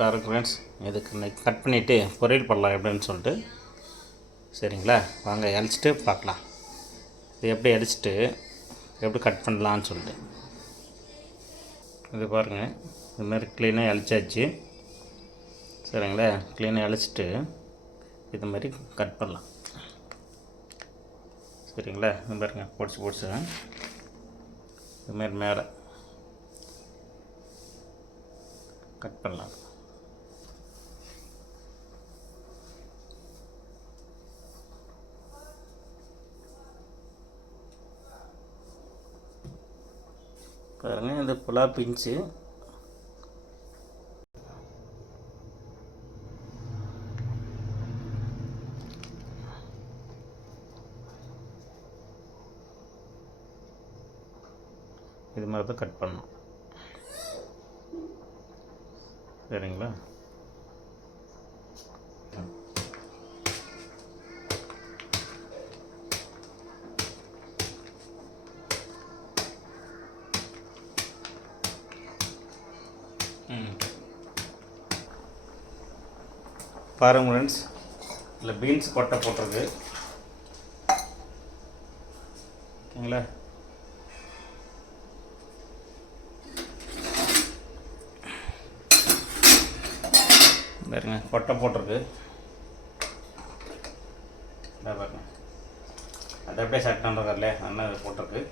பாருங்க ஃப்ரெண்ட்ஸ் இதுக்கு இன்னைக்கு கட் பண்ணிவிட்டு பொரியல் பண்ணலாம் எப்படின்னு சொல்லிட்டு. சரிங்களா? வாங்க இறச்சிட்டு பார்க்கலாம். இது எப்படி அடிச்சுட்டு எப்படி கட் பண்ணலான்னு சொல்லிட்டு. இது பாருங்கள் இது மாதிரி க்ளீனாக அழிச்சாச்சு. சரிங்களா? க்ளீனாக அழிச்சிட்டு இது மாதிரி கட் பண்ணலாம். சரிங்களா? இது பாருங்க பொடிச்சு பொடிச்சு. இது மாதிரி மேலே. கட் பண்ணலாம். பாருங்கள் இந்த புலா பிஞ்சு இது மாதிரி தான் கட் பண்ணணும். சரிங்களா? பாருங்க ஃப்ரெண்ட்ஸ் இல்லை பீன்ஸ் கொட்டை போட்டிருக்கு. ஓகேங்களா? பாருங்க கொட்டை போட்டிருக்கு. பாருங்க. அது அப்படியே செட் பண்ணுறதில்ல அண்ணன் போட்டிருக்கு.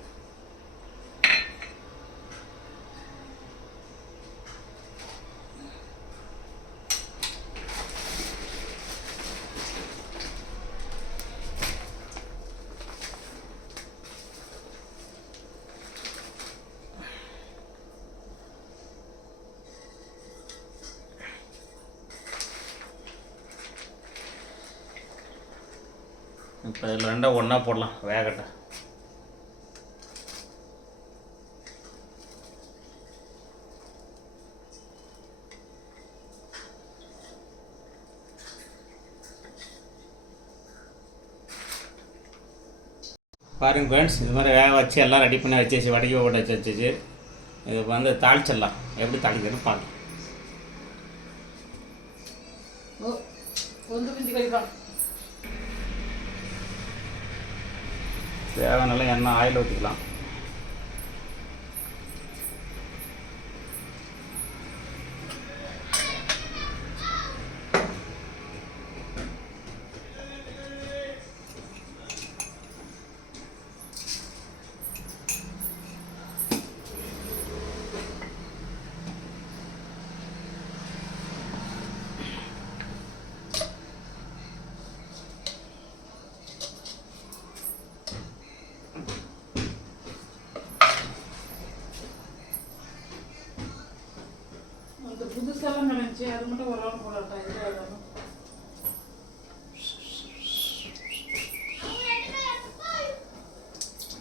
இப்போ இதில் ரெண்டாக ஒன்றா போடலாம் வேகட்டும் பாருங்க ஃப்ரெண்ட்ஸ் இது மாதிரி வேக வச்சு எல்லாம் ரெடி பண்ணி வச்சு வடக்கி போட்டு வச்சு வச்சுச்சு. இது வந்து தாளிச்சிடலாம். எப்படி தாளிக்கிறதுன்னு பார்க்கலாம் தேவைனால எண்ணெய் ஆயில் ஊற்றிக்கலாம் புதுசெல்லாம் நினைச்சு அது மட்டும் ஒரு ரவுண்ட் போடட்டா இது வேணும்.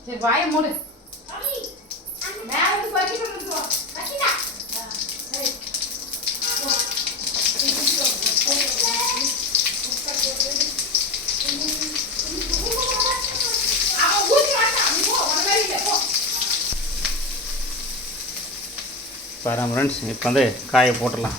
சரி வாய மூடு பாருங்கள் ஃப்ரெண்ட்ஸ் இப்போ வந்து காயை போட்டுடலாம்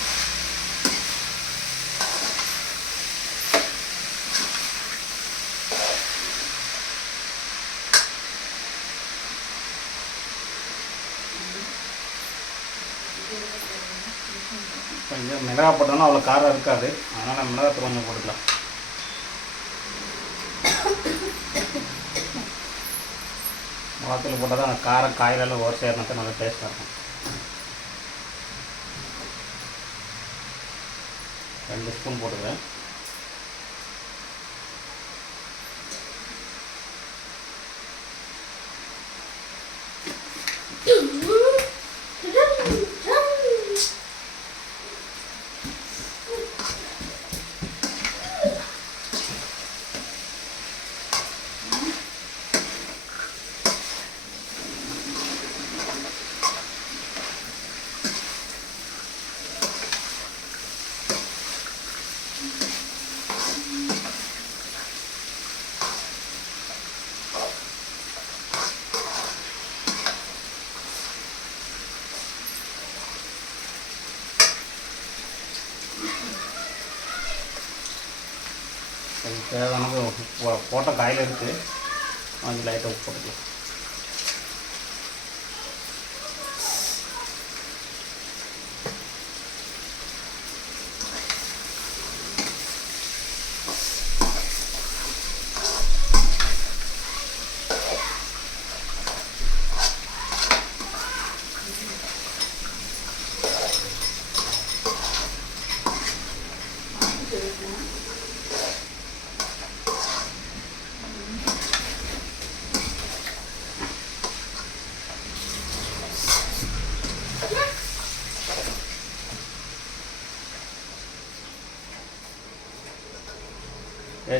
கொஞ்சம் மிளகா போட்டோம்னா அவ்வளோ காரம் இருக்காது. அதனால் மிளகாத்தூள் கொஞ்சம் போட்டுக்கலாம். மிளகாத்தூள் போட்டால் தான் அந்த காரம் காயிலெல்லாம் ஒரு சேர்ந்து நல்லா டேஸ்ட்டாக இருக்கும். ரெண்டு ஸ்பூன் போட்டுக்கிறேன். அதுக்கு தேவையானது உப்பு போட்ட காயில் இருக்குது கொஞ்சம் லைட்டாக உப்பு போட்டுக்கலாம்.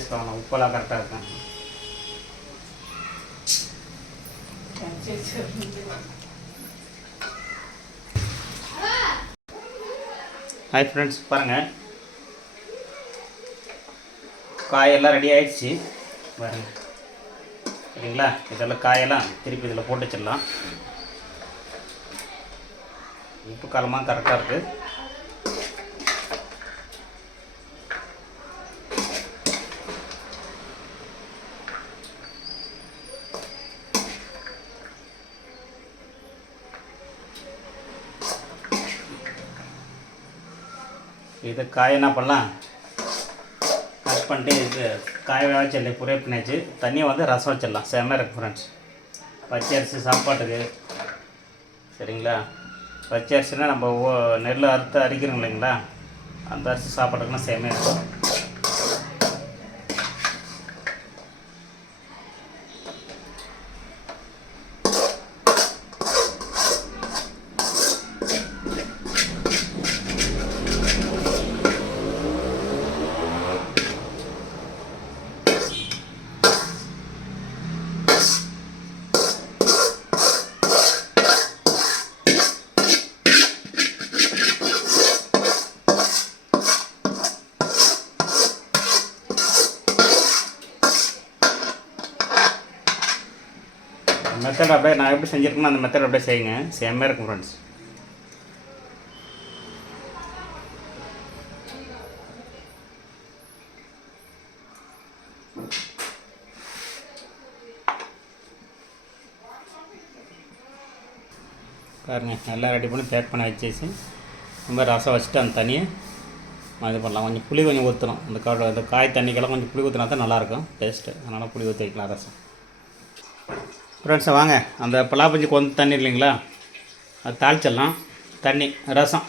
டேஸ்ட் வாங்கணும் உப்பெல்லாம் கரெக்டாக இருக்கும் ஹாய் ஃப்ரெண்ட்ஸ் பாருங்கள் காயெல்லாம் ரெடி ஆயிடுச்சு. பாருங்க. சரிங்களா? இதெல்லாம் காயெல்லாம் திருப்பி இதில் போட்டு வச்சிடலாம். உப்பு காலமாக கரெக்டாக இருக்குது இது காய என்ன பண்ணலாம்? கட் பண்ணிட்டு இது காய வச்சிடல புரிய பண்ணியாச்சு. தண்ணியை வந்து ரசம் வச்சிடலாம். செம்ம இருக்கு ஃப்ரெண்ட்ஸ் பச்சை அரிசி சாப்பாட்டுக்கு. சரிங்களா? பச்சை அரிசினா நம்ம ஓ நெல் அறுத்து அரிக்கிறோம் இல்லைங்களா? அந்த அரிசி சாப்பாட்டுக்குலாம் செம்மையாக இருக்கும். மெத்தட் அப்படியே நான் எப்படி செஞ்சுருக்கேனோ அந்த மெத்தட் அப்படியே செய்யுங்க. செம்மையாக இருக்கும் ஃப்ரெண்ட்ஸ் பாருங்க எல்லாம் ரெடி பண்ணி பேக் பண்ணி வச்சேச்சு. ரொம்ப ரசம் வச்சுட்டு அந்த தண்ணியை இது பண்ணலாம். கொஞ்சம் புளி கொஞ்சம் ஊற்றணும் அந்த கா அந்த காய் தண்ணிக்கெல்லாம் கொஞ்சம் புளி ஊற்றினா தான் நல்லாயிருக்கும். டேஸ்ட்டு அதனால் புளி ஊற்றி வைக்கலாம் ரசம். ஃப்ரெண்ட்ஸை வாங்க. அந்த பலாப்பஞ்சி கொந்த தண்ணி இல்லைங்களா? அது தாளிச்சிடலாம். தண்ணி ரசம்.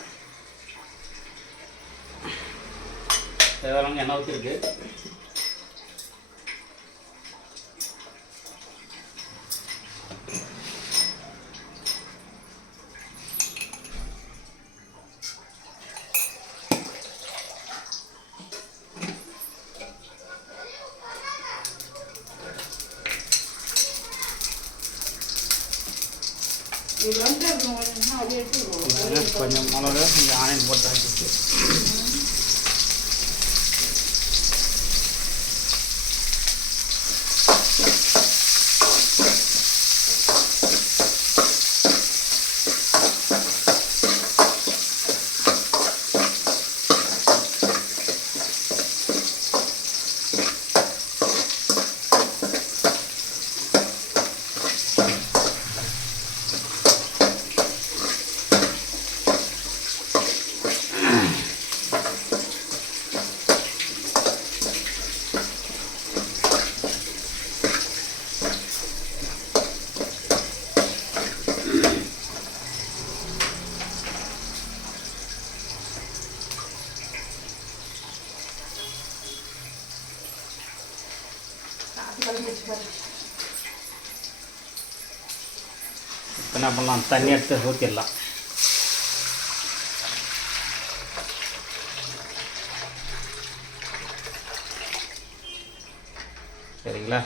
தேவையான எண்ணெய் ஊற்றிருக்கு கொஞ்சம் மிளகு கொஞ்சம் ஆனியன் போட்டு இப்போ தண்ணி எடுத்து ஊற்றிடலாம் சரிங்களா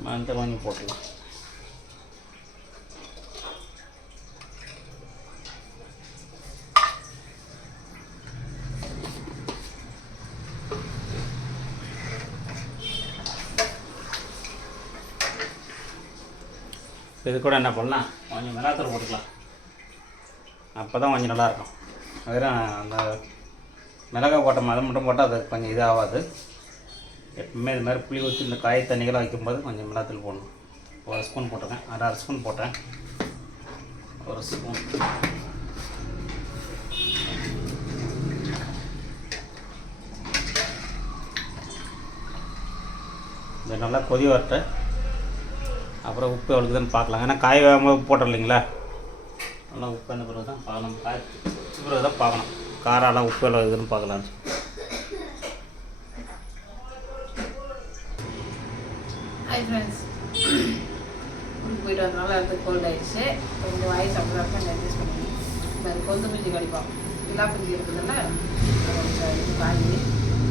மஞ்சள் கொஞ்சம் போட்டுக்கலாம் இது கூட என்ன பண்ணலாம்? கொஞ்சம் மிளகாத்தூள் போட்டுக்கலாம். அப்போ தான் கொஞ்சம் நல்லாயிருக்கும். வெறும் அந்த மிளகாய் போட்ட மதம் மட்டும் போட்டால் அது கொஞ்சம் இதாகாது. எப்பவுமே இது மாதிரி புளி ஊற்றி இந்த காய் தண்ணிகளாக வைக்கும்போது கொஞ்சம் மிளகாத்தூள் போடணும். ஒரு ஸ்பூன் போட்டிருக்கேன் அரை அரை ஸ்பூன் போட்டேன். ஒரு ஸ்பூன். இது நல்லா கொதி வரட்டேன் அப்புறம் உப்பு எவ்வளோக்குதுன்னு பார்க்கலாம். ஏன்னா காய் வேகாமல் போட்டோம் இல்லைங்களா நல்லா உப்பு அந்த பிறகு தான் பார்க்கணும். காய் பிறகு தான் பார்க்கணும். காரெல்லாம் உப்பு எவ்வளோ இருக்குதுன்னு பார்க்கலாம் ஹாய் ஃப்ரெண்ட்ஸ் ஊருக்கு போயிட்டு வந்தனால இடத்துக்கு கோல்ட் ஆயிடுச்சு. கொஞ்சம் வாய்ஸ் அப்படி தான் கொஞ்சம் அட்ஜஸ்ட் பண்ணி அது கொந்து பிஞ்சு கடிப்போம். எல்லா பிஞ்சு இருக்குதுல்ல கொஞ்சம் இது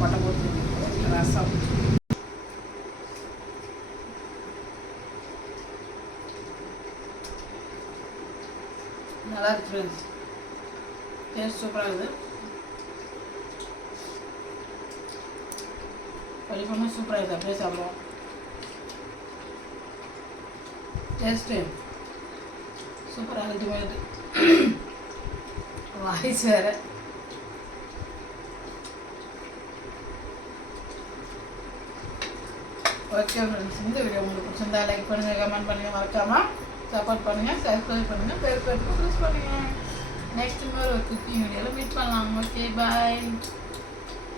கொட்டை போட்டு ரசம். நல்லா இருக்கு ஃப்ரெண்ட்ஸ் டேஸ்ட் சூப்பராக இருக்குது. பழிப்பொண்ணும் சூப்பராக இருக்குது. அப்படியே சாப்பிடுவோம். டேஸ்ட்டு சூப்பராக அல்டிமேட் வாய்ஸ் வேறு. ஓகே ஃப்ரெண்ட்ஸ் இந்த வீடியோ உங்களுக்கு பிடிச்சிருந்தா லைக் பண்ணுங்கள் கமெண்ட் பண்ணுங்கள் மறக்காமல் சப்போர்ட் பண்ணுங்கள் சப்ஸ்கிரைப் பண்ணுங்கள் பெல் பட்டன் ப்ரெஸ் பண்ணுங்கள் நெக்ஸ்ட் இன்னொரு ஒரு குக்கிங் வீடியோவில் மீட் பண்ணலாம். Okay bye